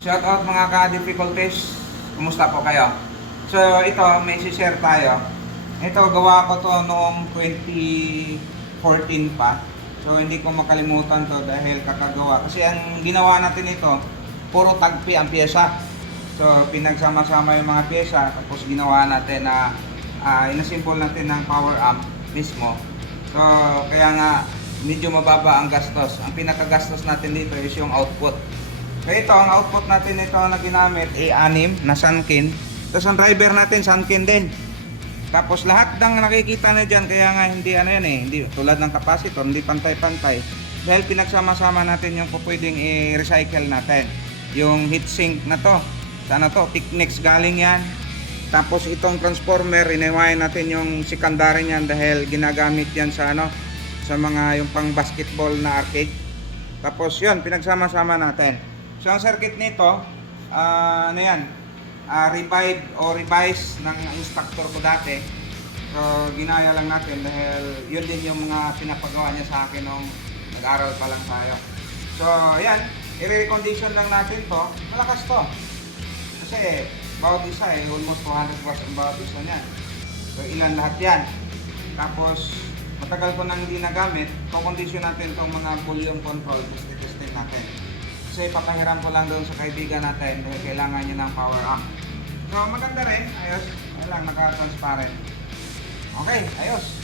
Shout out mga ka-difficulties. Kumusta po kayo? So ito, may share tayo. Ito, gawa ko to noong 2014 pa. So hindi ko makalimutan to dahil kakagawa. Kasi ang ginawa natin ito, puro tagpi ang pyesa. So pinagsama-sama yung mga pyesa. Tapos ginawa natin na inasimple natin ng power amp mismo. So kaya nga medyo mababa ang gastos. Ang pinakagastos natin dito is yung output. So ito, ang output natin ito na ginamit ay 6 na Sanken. Tapos ang driver natin Sanken din. Tapos lahat ng nakikita na dyan, kaya nga hindi hindi tulad ng capacitor, hindi pantay-pantay. Dahil pinagsama-sama natin yung pwedeng i-recycle natin. Yung heatsink na to, sana to, Technics galing yan. Tapos itong transformer, iniwain natin yung secondary niyan dahil ginagamit yan sa sa mga yung pang basketball na arcade. Tapos yun, pinagsama-sama natin. So ang circuit nito, revive o revise ng instructor ko dati. So ginaya lang natin dahil yun din yung mga pinapagawa niya sa akin nung nag-aral pa lang tayo. So ayan, i-recondition lang natin to. Malakas to. Kasi bawat isa almost 200 watts ang bawat isa niyan. So ilan lahat yan. Tapos matagal ko nang hindi nagamit, co-condition natin itong mga volume control, testing natin. Kasi papahiram ko lang doon sa kaibigan natin dahil kailangan niya ng power amp. So maganda rin, ayos, lang naka-transparent. Okay, ayos.